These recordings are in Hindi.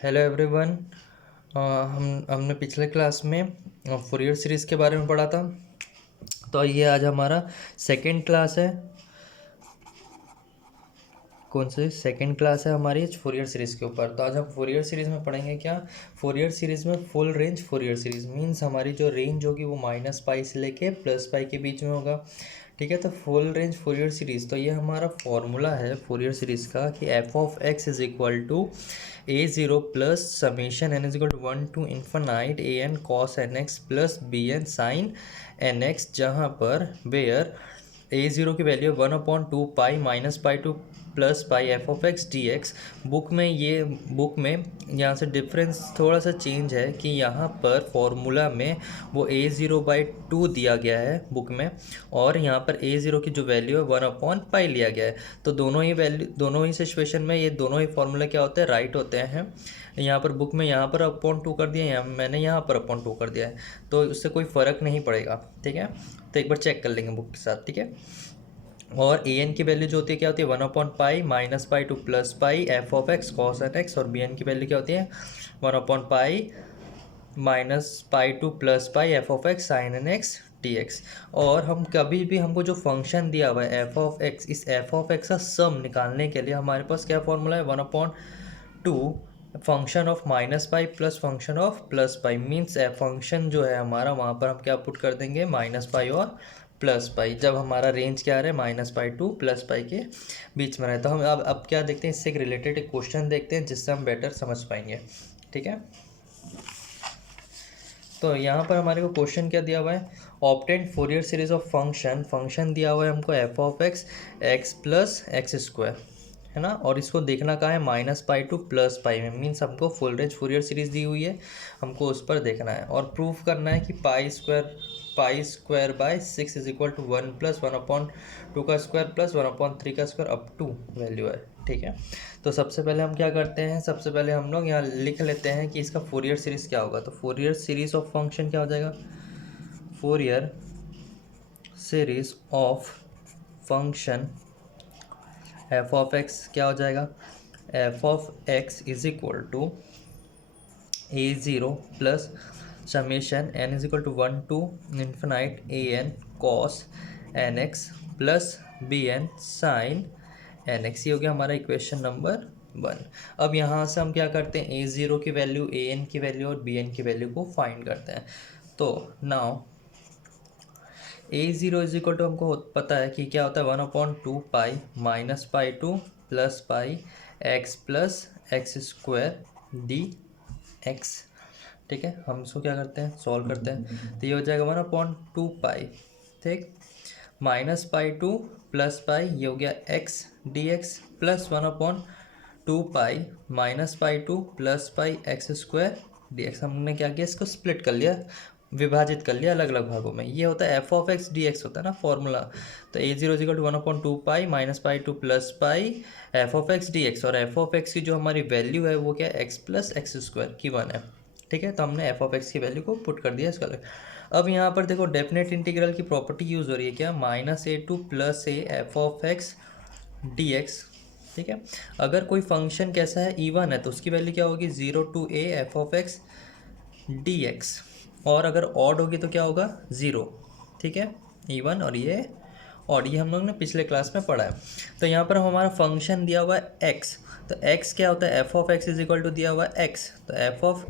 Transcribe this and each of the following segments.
Hello everyone. हमने पिछले क्लास में फूरियर सीरीज़ के बारे में पढ़ा था। तो ये आज हमारा सेकंड क्लास है। कौन सी सेकंड क्लास है हमारी फूरियर सीरीज़ के ऊपर। तो आज हम फूरियर सीरीज़ में पढ़ेंगे क्या। फूरियर सीरीज़ में full range Fourier series means हमारी जो रेंज होगी वो -पाई से लेके +पाई के बीच में होगा। ठीक है, तो फुल रेंज फूरियर सीरीज़, तो ये हमारा फॉर्मूला है फूरियर सीरीज़ का कि f(x) is equal to a0 plus summation n is equal to 1 to infinite an cos nx plus bn sin nx, जहाँ पर वेयर a0 की value 1/2 pi -pi to +pi f(x) dx। Book में यहाँ से डिफरेंस थोड़ा सा चेंज है कि यहाँ पर फॉर्मूला में वो a0/2 दिया गया है बुक में, और यहाँ पर a0 की जो वैल्यू है 1/पाई लिया गया है। तो दोनों ही सिचुएशन में ये दोनों ही फॉर्मूला क्या होते हैं, राइट होते हैं। यहाँ पर बुक में यहाँ पर /2 कर दिया है, मैंने यहाँ पर /2 कर दिया है, तो उससे कोई फ़र्क नहीं पड़ेगा। ठीक है, तो एक बार चेक कर लेंगे बुक के साथ। ठीक है, और ए एन की वैल्यू जो होती है क्या होती है, 1/पाई -पाई to +pi f(x) cos nx, और बी एन की वैल्यू क्या होती है 1/पाई -पाई to +pi f(x) sin nx dx। और हम कभी भी हमको जो फंक्शन दिया हुआ है f(x), इस f(x) का सम निकालने के लिए हमारे पास क्या फॉर्मूला है, 1/2 function of -pi plus function of +pi. Means function जो है हमारा, वहाँ पर हम क्या पुट कर देंगे, -पाई और +पाई, जब हमारा रेंज क्या रहे -पाई टू +पाई के बीच में रहे। तो हम अब क्या देखते हैं, इससे एक रिलेटेड एक क्वेश्चन देखते हैं जिससे हम बेटर समझ पाएंगे। ठीक है, तो यहाँ पर हमारे को क्वेश्चन क्या दिया हुआ है, obtain Fourier series of function दिया हुआ है हमको f(x) x plus x square, है ना। और इसको देखना कहाँ है, -पाई टू +पाई में। मीन्स हमको फुल रेंज फूरियर सीरीज़ दी हुई है, हमको उस पर देखना है और प्रूफ करना है कि पाई स्क्वायर/6 इज इक्वल टू 1 + 1/2 का स्क्वायर प्लस 1/3 का स्क्वायर अप टू वैल्यू है। ठीक है, तो सबसे पहले हम क्या करते हैं, सबसे पहले हम लोग यहाँ लिख लेते हैं कि इसका फूरियर सीरीज़ क्या होगा। तो फूरियर सीरीज़ ऑफ फंक्शन क्या हो जाएगा, Fourier series of function f(x) क्या हो जाएगा, f(x) is equal to a0 plus summation n is equal to 1 to infinite an cos nx plus bn sin nx। ये हो गया हमारा इक्वेशन नंबर 1। अब यहाँ से हम क्या करते हैं, a0 की वैल्यू, an की वैल्यू और bn की वैल्यू को फाइंड करते हैं। तो now a0 is equal to हमको पता है कि क्या होता है, 1/2 पाई -पाई टू +पाई x plus x square d x. ठीक है, हम इसको क्या करते हैं, सॉल्व करते हैं। तो ये हो जाएगा 1/2 पाई, ठीक, -पाई टू +पाई, ये हो गया x d x plus 1/2 pi -pi to +pi x square d x. हमने क्या किया, इसको स्प्लिट कर लिया, विभाजित कर लिया अलग अलग भागों में। ये होता है f(x) dx होता है ना फॉर्मूला। तो a0 is equal to 1/2 pi -pi to +pi f(x) dx, और f(x) की जो हमारी वैल्यू है वो क्या है, x प्लस एक्स स्क्वायर की 1 है। ठीक है, तो हमने f(x) की वैल्यू को पुट कर दिया इसका। अब यहाँ पर देखो डेफिनेट इंटीग्रल की प्रॉपर्टी यूज़ हो रही है क्या, -a to +a f(x) dx। ठीक है, अगर कोई फंक्शन कैसा है, इवन है, तो उसकी वैल्यू क्या होगी, 0 टू a f(x) dx, और अगर ऑड होगी तो क्या होगा, 0। ठीक है, इवन और ये ऑड, ये हम लोग ने पिछले क्लास में पढ़ा है। तो यहाँ पर हमारा फंक्शन दिया हुआ है x, तो x क्या होता है, f(x) इज इक्वल टू दिया हुआ है x, तो f ऑफ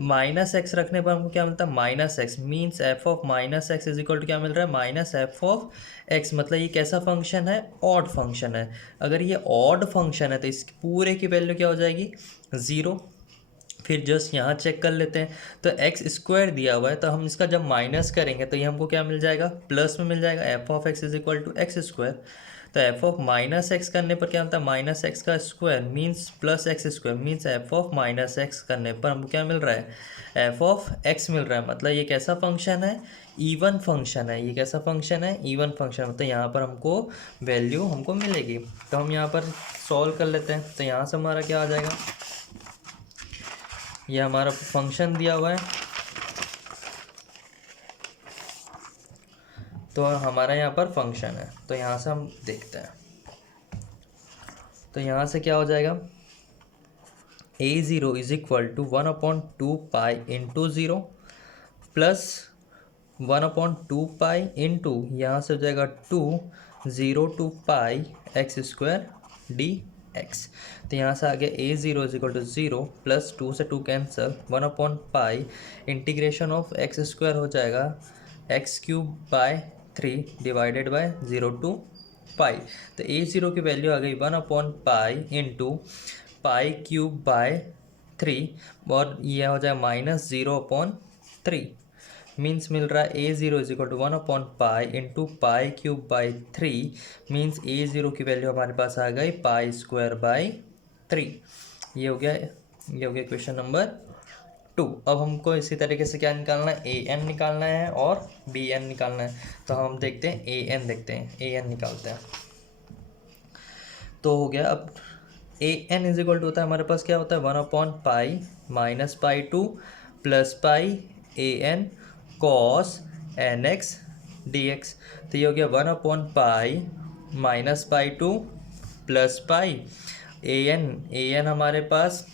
-x रखने पर हमको क्या मिलता है, -x। Means f of -x is equal to क्या मिल रहा है, -f ऑफ x। मतलब ये कैसा फंक्शन है, ऑड फंक्शन है। अगर ये ऑड फंक्शन है तो इस पूरे की वैल्यू क्या हो जाएगी, 0। फिर जस्ट यहाँ चेक कर लेते हैं, तो एक्स स्क्वायर दिया हुआ है, तो हम इसका जब माइनस करेंगे तो ये हमको क्या मिल जाएगा, प्लस में मिल जाएगा, f(x) is equal to x square. तो f ऑफ -x करने पर क्या होता है, -x का square means plus x square, means f of -x करने पर हमको क्या मिल रहा है, f ऑफ x मिल रहा है। मतलब ये कैसा फंक्शन है, इवन फंक्शन है। ये कैसा फंक्शन है, इवन फंक्शन। मतलब यहाँ पर हमको वैल्यू हमको मिलेगी। तो हम यहाँ पर सॉल्व कर लेते हैं। तो यहाँ से हमारा क्या आ जाएगा, ये हमारा फंक्शन दिया हुआ है, तो हमारा यहाँ पर फंक्शन है। तो यहाँ से हम देखते हैं, तो यहाँ से क्या हो जाएगा, a0 is equal to 1/2 into zero plus 1/2 into यहाँ से हो जाएगा 0 to x² dx। तो यहाँ से आ गया a0 is equal to 0 plus 2 से 2 कैंसल 1/π इंटीग्रेशन ऑफ x² हो जाएगा x³ डिवाइडेड बाय 0 to π। तो a0 की वैल्यू आ गई 1/π इंटू π³ और यह हो जाएगा -0/3 मीन्स मिल रहा है a0 is equal to 1/π into π³ means a0 की वैल्यू हमारे पास आ गई π²/3। ये हो गया क्वेश्चन नंबर 2। अब हमको इसी तरीके से क्या निकालना है, an निकालना है और bn निकालना है। तो हम देखते हैं an निकालते हैं। तो हो गया, अब an इज इक्वल टू होता है हमारे पास क्या होता है 1/π -π2 plus an cos nx dx। तो ये हो गया 1/π -π2 प्लस an हमारे पास,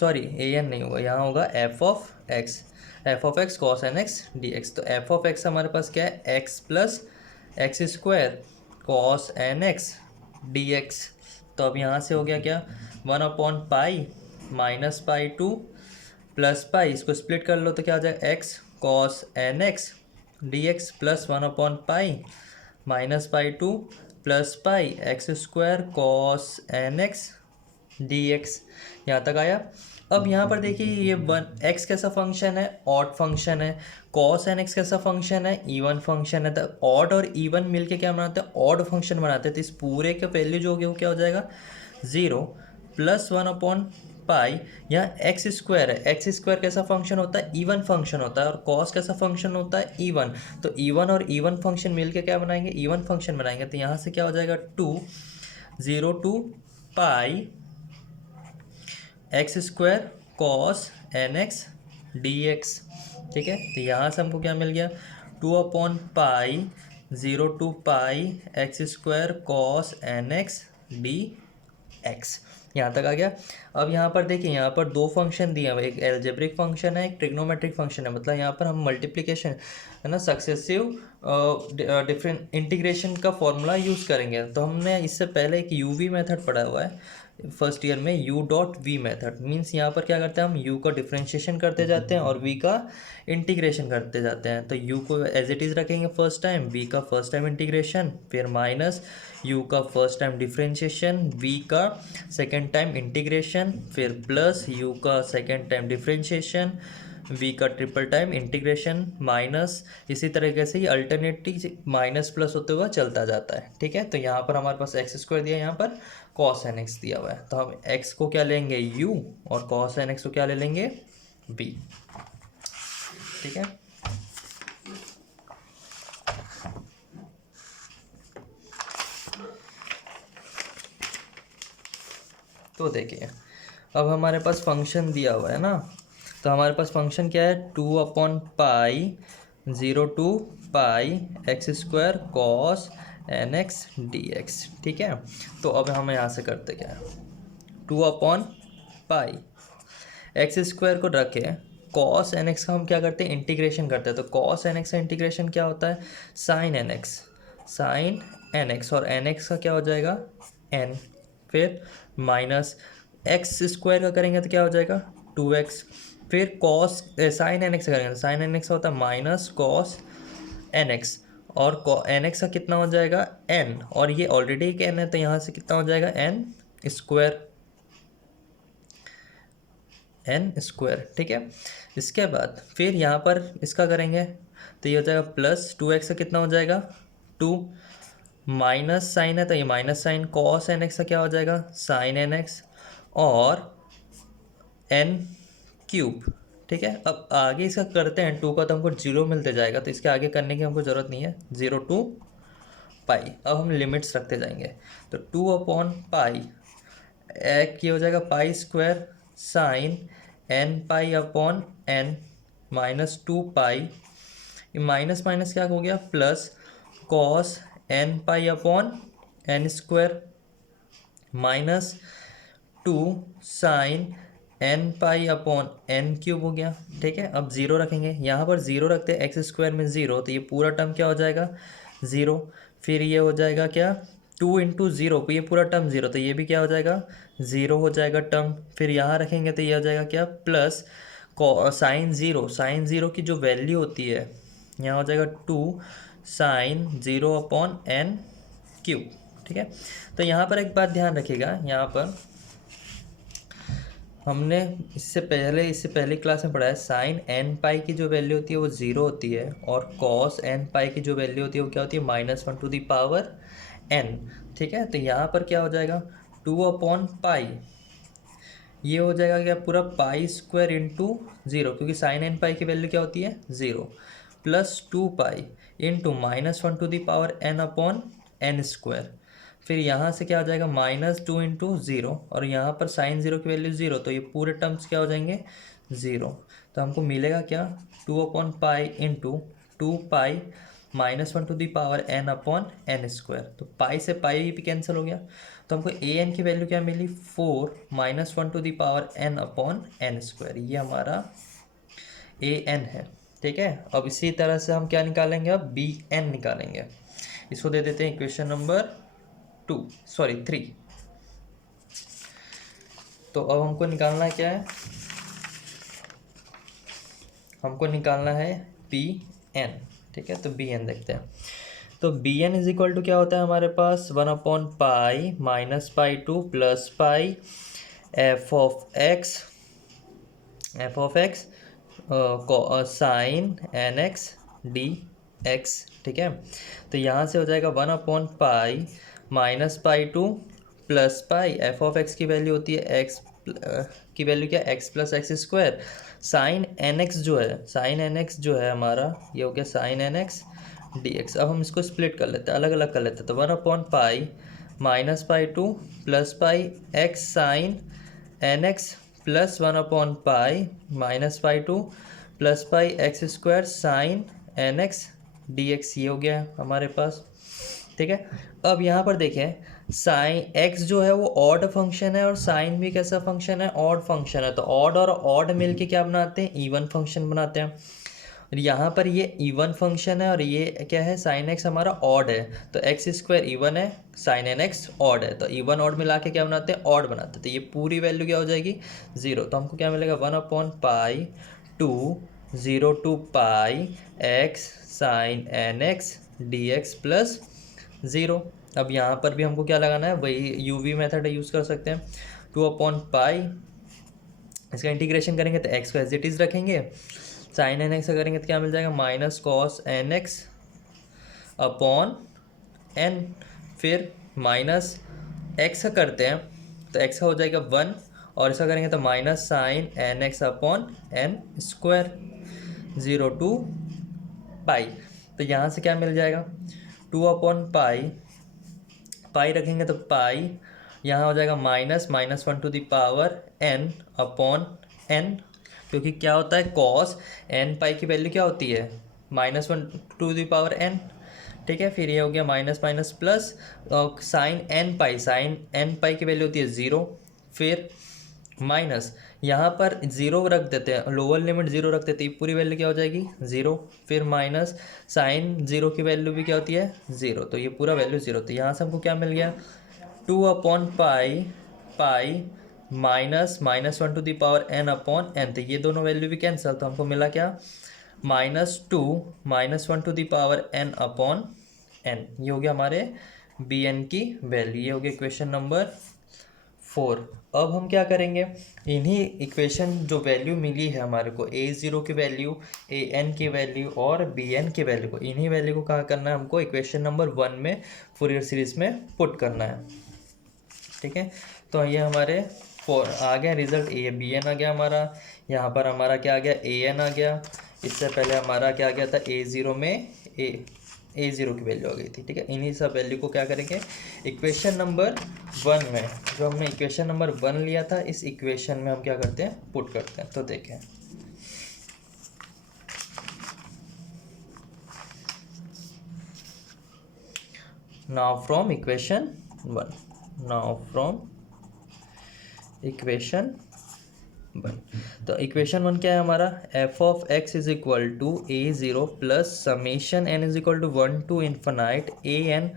सॉरी an नहीं होगा, यहाँ होगा f of x cos nx dx। तो f ऑफ x हमारे पास क्या है x plus x² cos nx dx। तो अब यहाँ से हो गया क्या 1/π -π2 प्लस इसको स्प्लिट कर लो तो क्या हो जाएगा x cos nx dx plus 1/π -π2 plus x² cos nx dx। यहाँ तक आया। अब यहाँ पर देखिए ये x कैसा फंक्शन है, ऑड फंक्शन है, cos nx कैसा फंक्शन है, इवन फंक्शन है। तो ऑड और इवन मिलके क्या बनाते हैं, ऑड फंक्शन बनाते हैं। तो इस पूरे का वैल्यू जो होगी वो क्या हो जाएगा 0 प्लस 1/π, यहाँ x² है, x² कैसा फंक्शन होता है, इवन फंक्शन होता है, और cos कैसा फंक्शन होता है, इवन। तो इवन और इवन फंक्शन मिलके क्या बनाएंगे, इवन फंक्शन बनाएंगे। तो यहाँ से क्या हो जाएगा 0 to x² cos nx dx। ठीक है, तो यहाँ से हमको क्या मिल गया 2/π 0 to x² cos nx dx। यहाँ तक आ गया। अब यहाँ पर देखिए, यहाँ पर दो फंक्शन दिए हुए, एक एल्जेब्रिक फंक्शन है, एक ट्रिग्नोमेट्रिक फंक्शन है। मतलब यहाँ पर हम मल्टीप्लिकेशन है ना, सक्सेसिव डिफरेंट इंटीग्रेशन का फॉर्मूला यूज़ करेंगे। तो हमने इससे पहले एक UV मेथड पढ़ा हुआ है फर्स्ट ईयर में, u.v मेथड। मीन्स यहाँ पर क्या करते हैं हम u का डिफरेंशिएशन करते जाते हैं और v का इंटीग्रेशन करते जाते हैं। तो u को एज इट इज़ रखेंगे फर्स्ट टाइम, v का फर्स्ट टाइम इंटीग्रेशन, फिर माइनस u का फर्स्ट टाइम डिफरेंशिएशन, v का सेकेंड टाइम इंटीग्रेशन, फिर प्लस u का सेकेंड टाइम डिफरेंशिएशन, v का ट्रिपल टाइम इंटीग्रेशन, माइनस। इसी तरीके से ये अल्टरनेटली माइनस प्लस होते हुए चलता जाता है। ठीक है, तो यहाँ पर हमारे पास x² दिया है, यहाँ पर cos nx दिया हुआ है। तो हम x को क्या लेंगे u और cos nx को क्या ले लेंगे b। ठीक है, तो देखिए अब हमारे पास फंक्शन दिया हुआ है ना। तो हमारे पास फंक्शन क्या है 2/π 0 to x² cos nx dx। ठीक है, तो अब हम यहाँ से करते क्या है 2/π x² को रखे, cos nx का हम क्या करते हैं इंटीग्रेशन करते हैं। तो cos nx का इंटीग्रेशन क्या होता है sin nx, और nx का क्या हो जाएगा n, फिर माइनस x² का करेंगे तो क्या हो जाएगा 2x, फिर cos sin nx करेंगे तो sin nx होता है माइनस cos nx, और nx का कितना हो जाएगा n, और ये ऑलरेडी एक n है तो यहाँ से कितना हो जाएगा n²। ठीक है, इसके बाद फिर यहाँ पर इसका करेंगे तो ये हो जाएगा प्लस 2x का कितना हो जाएगा 2, माइनस साइन है तो ये माइनस साइन, cos nx का क्या हो जाएगा sin nx, और n³। ठीक है, अब आगे इसका करते हैं 2 का तो हमको 0 मिलते जाएगा, तो इसके आगे करने की हमको ज़रूरत नहीं है 0 to π। अब हम लिमिट्स रखते जाएंगे तो 2/π एक ये हो जाएगा π² sign nπ/n minus 2π, minus minus क्या हो गया plus cos nπ/n² minus two sine n pi upon n cube हो गया। ठीक है, अब ज़ीरो रखेंगे, यहाँ पर ज़ीरो रखते हैं, एक्स स्क्वायर में ज़ीरो, तो ये पूरा टर्म क्या हो जाएगा, ज़ीरो। फिर ये हो जाएगा क्या, टू इंटू ज़ीरो, ये पूरा टर्म ज़ीरो, तो ये भी क्या हो जाएगा, ज़ीरो हो जाएगा टर्म। फिर यहाँ रखेंगे तो ये हो जाएगा क्या, प्लस साइन ज़ीरो की जो वैल्यू होती है यहाँ हो जाएगा two sine zero upon n cube. ठीक है, तो यहाँ पर एक बात ध्यान रखिएगा, यहाँ पर हमने इससे पहले क्लास में पढ़ा है, साइन एन पाई की जो वैल्यू होती है वो ज़ीरो होती है, और कॉस एन पाई की जो वैल्यू होती है वो क्या होती है, -1/n। ठीक है, तो यहाँ पर क्या हो जाएगा, 2/पाई, ये हो जाएगा क्या, पूरा पाई स्क्वायर इंटू ज़ीरो, क्योंकि साइन एन पाई की वैल्यू क्या होती है, zero, plus 2 pi into -1/n/n²। फिर यहाँ से क्या हो जाएगा, -2 इंटू ज़ीरो, और यहाँ पर साइन ज़ीरो की वैल्यू ज़ीरो, तो ये पूरे टर्म्स क्या हो जाएंगे, ज़ीरो। तो हमको मिलेगा क्या, 2/पाई इंटू 2 पाई -1/n/n²। तो पाई से पाई भी कैंसिल हो गया, तो हमको ए एन की वैल्यू क्या मिली, 4 -1/n/n²। ये हमारा ए एन है। ठीक है, अब इसी तरह से हम क्या निकालेंगे, अब बी एन निकालेंगे। इसको दे देते हैं इक्वेशन नंबर 3। तो अब हमको निकालना है क्या है, हमको निकालना है बी एन। ठीक है, तो बी एन देखते हैं। तो B n is equal to क्या होता है हमारे पास, 1/पाई -पाई2 plus pi f of x sine n x d x. ठीक है, तो यहाँ से हो जाएगा 1/पाई -पाई2 plus pi, f of x की वैल्यू होती है एक्स की वैल्यू क्या, x plus x square, sine n x जो है हमारा, ये हो गया sine n x d x. अब हम इसको स्प्लिट कर लेते हैं, अलग अलग कर लेते हैं, तो 1/पाई -पाई2 plus pi x sine n x plus 1/पाई -पाई2 plus pi x square sine n x d x, ये हो गया हमारे पास। ठीक है, अब यहाँ पर देखें, साइन एक्स जो है वो ऑड फंक्शन है और साइन भी कैसा फंक्शन है, ऑड फंक्शन है, तो ऑड और ऑड मिलके क्या बनाते हैं, इवन फंक्शन बनाते हैं। और यहाँ पर ये इवन फंक्शन है और ये क्या है, साइन एक्स हमारा ऑड है, तो एक्स स्क्वायर इवन है, साइन एन एक्स ऑड है, तो इवन ऑड मिला के क्या बनाते हैं, ऑड बनाते हैं, तो ये पूरी वैल्यू क्या हो जाएगी, ज़ीरो। तो हमको क्या मिलेगा, 1/2 x sine n x d x plus zero. अब यहाँ पर भी हमको क्या लगाना है, वही यूवी मेथड यूज़ कर सकते हैं, 2/पाई, इसका इंटीग्रेशन करेंगे तो एक्स को एज इट इज़ रखेंगे, साइन एन एक्स का करेंगे तो क्या मिल जाएगा, minus cos n x upon n, फिर माइनस एक्स का करते हैं तो एक्स का हो जाएगा 1, और इसका करेंगे तो minus sine n x upon n square, 0 to pi. तो यहाँ से क्या मिल जाएगा, 2/पाई, पाई रखेंगे तो पाई, यहाँ हो जाएगा -1/n अपॉन n, क्योंकि क्या होता है, कॉस n पाई की वैल्यू क्या होती है, -1/n। ठीक है, फिर ये हो गया minus minus plus, sine n pi की वैल्यू होती है 0, फिर माइनस यहाँ पर ज़ीरो रख देते हैं, लोअर लिमिट ज़ीरो रख देते हैं, पूरी वैल्यू क्या हो जाएगी 0, फिर माइनस साइन ज़ीरो की वैल्यू भी क्या होती है 0, तो ये पूरा वैल्यू 0। तो यहाँ से हमको क्या मिल गया, 2/पाई -1/n अपॉन n, तो ये दोनों वैल्यू भी कैंसिल, तो हमको मिला क्या, -2 1/n अपॉन n। ये हो गया हमारे बी एन की वैल्यू, ये हो गया इक्वेशन नंबर 4। अब हम क्या करेंगे, इन्हीं इक्वेशन जो वैल्यू मिली है हमारे को, a0 की वैल्यू, an की वैल्यू और bn की वैल्यू को, इन्हीं वैल्यू को कहाँ करना है, हमको इक्वेशन नंबर 1 में फूरियर सीरीज में पुट करना है। ठीक है, तो ये हमारे आ गया रिजल्ट, bn आ गया हमारा, यहाँ पर हमारा क्या आ गया, an आ गया, इससे पहले हमारा क्या आ गया था, a0 में a0 की वैल्यू आ गई थी। ठीक है, इन्हीं सब वैल्यू को क्या करेंगे, इक्वेशन नंबर 1 में, जो हमने इक्वेशन नंबर 1 लिया था, इस इक्वेशन में हम क्या करते हैं, पुट करते हैं। तो देखें, नाउ फ्रॉम इक्वेशन 1, इक्वेशन 1। तो इक्वेशन 1 क्या है हमारा, f of x is equal to a0 plus summation n is equal to 1 to infinite a n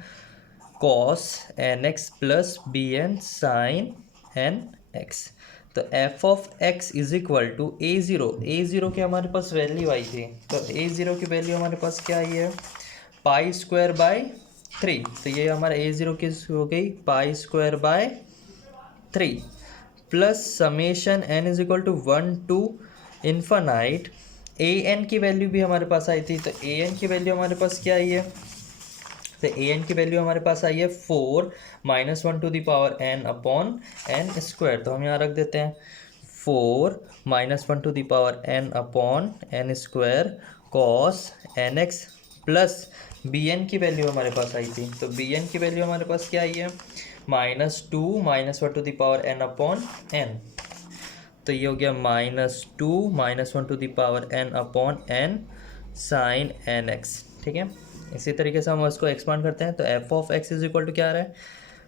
cos n x plus b n sine n x। तो f of x is equal to a0 की हमारे पास वैल्यू आई थी, तो a0 की वैल्यू हमारे पास क्या आई है, पाई स्क्वायर बाय 3। तो ये हमारा a0 की हो गई pi square by 3 plus summation n is equal to 1 to infinite a n की वैल्यू भी हमारे पास आई थी, तो ए एन की वैल्यू हमारे पास क्या आई है, तो ए एन की वैल्यू हमारे पास आई है 4 minus 1 to the power n upon n square. तो हम यहाँ रख देते हैं 4 minus 1 to the power n upon n square cos n x plus b n की वैल्यू हमारे पास आई थी, तो बी एन की वैल्यू हमारे पास क्या आई है, -2 minus 1 to the power n upon n। तो ये हो गया -2 minus 1 to the power n upon n sine n x. ठीक है, इसी तरीके से हम इसको एक्सपांड करते हैं, तो f of x is equal to क्या आ रहा है,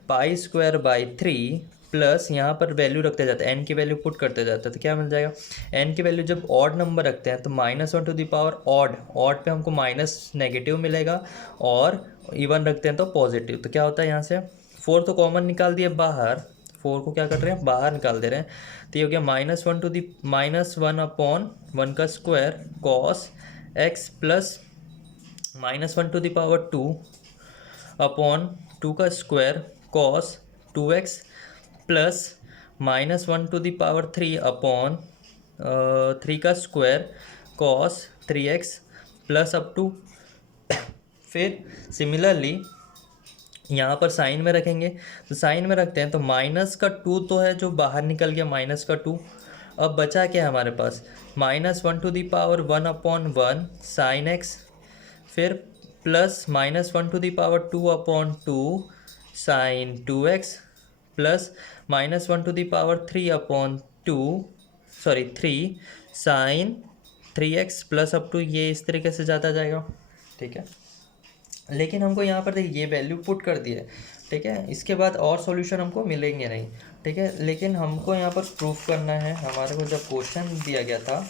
पाई स्क्वायर बाई 3 प्लस यहाँ पर वैल्यू रखते जाते हैं, एन की वैल्यू पुट करते जाते हैं, तो क्या मिल जाएगा, एन की वैल्यू जब ऑड नंबर रखते हैं तो -1 टू द पावर ऑड पे हमको माइनस नेगेटिव मिलेगा, और इवन रखते हैं तो पॉजिटिव। तो क्या होता है, यहाँ से 4 तो कॉमन निकाल दिए बाहर, 4 को क्या कर रहे हैं, बाहर निकाल दे रहे हैं, तो ये हो गया -1 अपॉन 1 का square cos x plus -1 to the power 2 upon 2 का square cos 2x plus -1 to the power 3 upon 3 का square cos 3x plus up to फिर सिमिलरली यहाँ पर साइन में रखेंगे, तो साइन में रखते हैं तो माइनस का 2 तो है जो बाहर निकल गया, माइनस का 2। अब बचा क्या है हमारे पास, -1 to the power 1 upon 1 sine x, फिर plus -1 to the power 2 upon 2 sine 2x plus -1 to the power 3 upon 3 sine 3x plus up to, ये इस तरीके से जाता जाएगा। ठीक है, लेकिन हमको यहाँ पर देखिए ये वैल्यू पुट कर दी है। ठीक है, इसके बाद और सॉल्यूशन हमको मिलेंगे नहीं। ठीक है, लेकिन हमको यहाँ पर प्रूफ करना है, हमारे को जब क्वेश्चन दिया गया था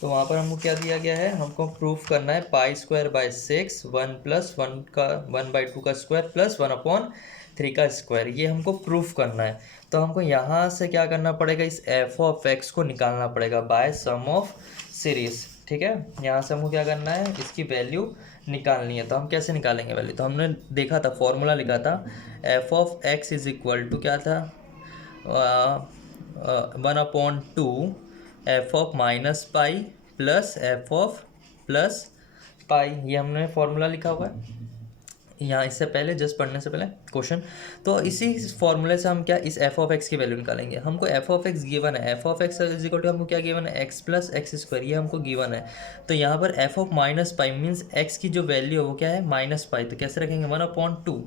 तो वहाँ पर हमको क्या दिया गया है, हमको प्रूफ करना है पाई स्क्वायर बाई 6 1 प्लस 1/2 का स्क्वायर प्लस 1 अपॉन 3 का स्क्वायर, ये हमको प्रूफ करना है। तो हमको यहाँ से क्या करना पड़ेगा, इस एफ ऑफ एक्स को निकालना पड़ेगा बाय सम ऑफ सीरीज। ठीक है, यहाँ से हमको क्या करना है, इसकी वैल्यू निकालनी है। तो हम कैसे निकालेंगे वैल्यू, तो हमने देखा था, फॉर्मूला लिखा था, f of x is equal to क्या था, 1/2 f of minus pi plus f of plus pi, ये हमने फॉर्मूला लिखा हुआ है यहाँ, इससे पहले जस्ट पढ़ने से पहले क्वेश्चन। तो इसी फॉर्मूले से हम क्या, इस एफ ऑफ एक्स की वैल्यू निकालेंगे। हमको एफ ऑफ एक्स गिवन है, f of x is equal to हमको क्या गिवन है, एक्स प्लस एक्स स्क्वायर, ये हमको गिवन है। तो यहाँ पर F of minus pi means x की जो वैल्यू है वो क्या है, -पाई। तो कैसे रखेंगे, 1/2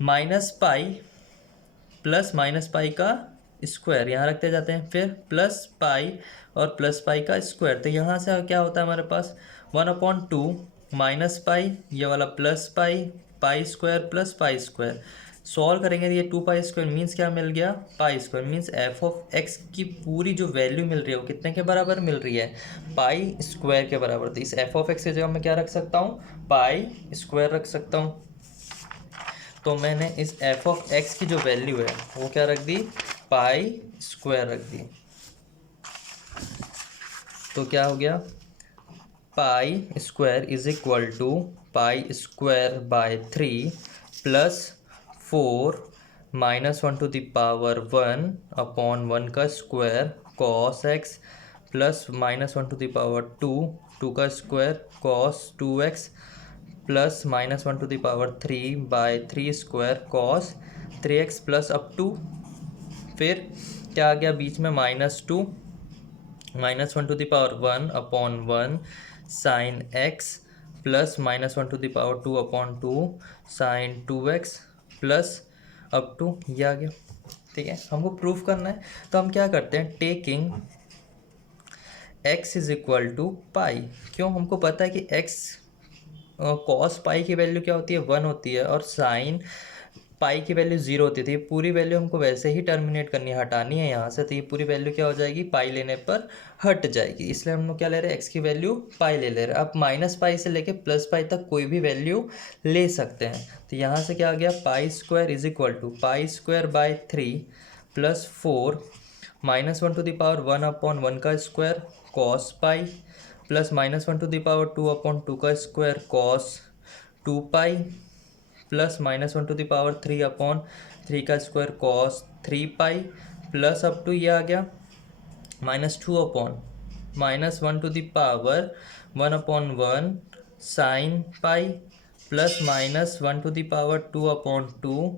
माइनस पाई प्लस -पाई का स्क्वायर, यहाँ रखते जाते हैं, फिर प्लस पाई और प्लस पाई का स्क्वायर। तो यहाँ से क्या होता है हमारे पास, 1/2 माइनस पाई, ये वाला plus pi, pi square plus pi square. Solve करेंगे तो ये 2 पाई स्क्वायर मीन्स क्या मिल गया, pi square means F of x की पूरी जो वैल्यू मिल रही है वो कितने के बराबर मिल रही है, पाई स्क्वायर के बराबर। तो इस एफ ऑफ एक्स की जगह मैं क्या रख सकता हूँ, पाई स्क्वायर रख सकता हूँ। तो मैंने इस एफ ऑफ एक्स की जो वैल्यू है वो क्या रख दी, पाई स्क्वायर रख दी। तो क्या हो गया, pi square is equal to pi square by 3 plus 4 -1 to the power 1 upon 1 का square cos x plus -1 to the power 2 का square cos 2x plus -1 to the power 3 by 3 square cos 3x plus up to, फिर क्या आ गया बीच में, -2 -1 to the power 1 upon 1 sine x plus -1 to the power 2 upon 2 sine 2x plus up to, ये आ गया। ठीक है, हमको प्रूफ करना है, तो हम क्या करते हैं, taking x is equal to pi. क्यों, हमको पता है कि x कॉस पाई की वैल्यू क्या होती है, 1 होती है, और साइन पाई की वैल्यू 0 होती थी, पूरी वैल्यू हमको वैसे ही टर्मिनेट करनी है, हटानी है यहाँ से, तो ये पूरी वैल्यू क्या हो जाएगी, पाई लेने पर हट जाएगी। इसलिए हम लोग क्या ले रहे हैं, एक्स की वैल्यू पाई ले रहे हैं। अब माइनस पाई से लेके प्लस पाई तक कोई भी वैल्यू ले सकते हैं। तो यहाँ से क्या आ गया, pi square is equal to pi square by 3 plus 4 -1 to the power 1 upon 1 का square cos pi plus -1 to the power 2 upon 2 का square cos 2 pi plus -1 to the power 3 upon 3 का square cos 3 pi plus up to ये आ गया -2 upon -1 to the power 1 upon 1 sine pi plus -1 to the power 2 upon 2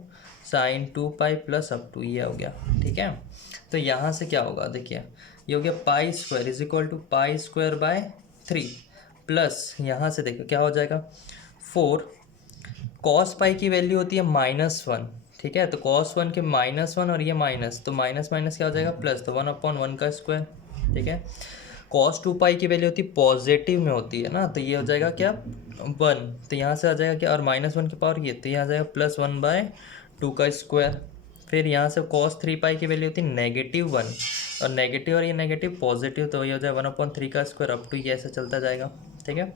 sine 2 pi plus up to ये हो गया। ठीक है, तो यहाँ से क्या होगा, देखिए ये हो गया pi square is equal to pi square by 3 plus यहाँ से देखो क्या हो जाएगा 4 कॉस पाई की वैल्यू होती है -1। ठीक है, तो कॉस 1 के -1 और ये माइनस, तो माइनस माइनस क्या हो जाएगा प्लस, तो 1 अपॉन 1 का स्क्वायर। ठीक है, कॉस 2 पाई की वैल्यू होती है पॉजिटिव में होती है ना, तो ये हो जाएगा क्या 1, तो यहाँ से आ जाएगा क्या, और -1 की पावर ये, तो यहाँ आ जाएगा +1/2 का स्क्वायर। फिर यहाँ से कॉस 3 पाई की वैल्यू होती है -1, और नेगेटिव और ये नेगेटिव पॉजिटिव, तो ये हो जाएगा 1/3 का स्क्वायर अप टू ये ऐसे चलता जाएगा। ठीक है,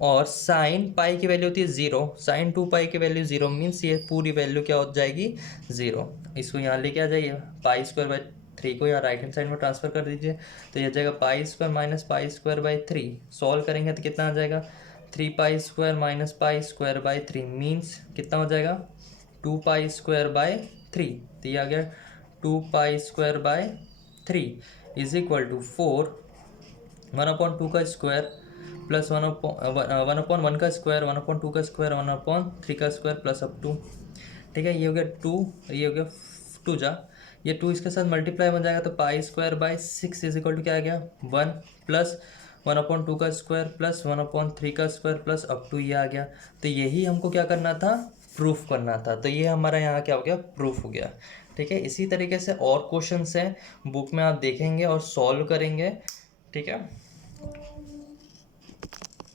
और साइन पाई की वैल्यू होती है 0, साइन 2 पाई की वैल्यू 0 मीन्स ये पूरी वैल्यू क्या हो जाएगी 0। इसको यहाँ लेके आ जाइए, पाई स्क्वायर बाय 3 को यहाँ राइट हैंड साइड में ट्रांसफर कर दीजिए, तो ये जाएगा pi square minus pi square by 3। Solve करेंगे तो कितना आ जाएगा 3 pi square minus pi square by 3 means कितना हो जाएगा 2 पाई स्क्वायर बाय 3, तो ये आ गया 2 pi square by 3 is equal to 4 1/2 का स्क्वायर प्लस 1/1 का स्क्वायर 1/2 का स्क्वायर 1/3 का स्क्वायर प्लस अप टू। ठीक है, ये हो गया 2, ये हो गया 2 जा, ये 2 इसके साथ मल्टीप्लाई बन जाएगा, तो pi square by 6 is equal to क्या आ गया 1 प्लस 1/2 का स्क्वायर प्लस 1/3 का स्क्वायर प्लस अप टू ये आ गया। तो यही हमको क्या करना था, प्रूफ करना था, तो ये हमारा यहाँ क्या हो गया, प्रूफ हो गया। ठीक है, इसी तरीके से और क्वेश्चंस हैं बुक में, आप देखेंगे और सॉल्व करेंगे। ठीक है।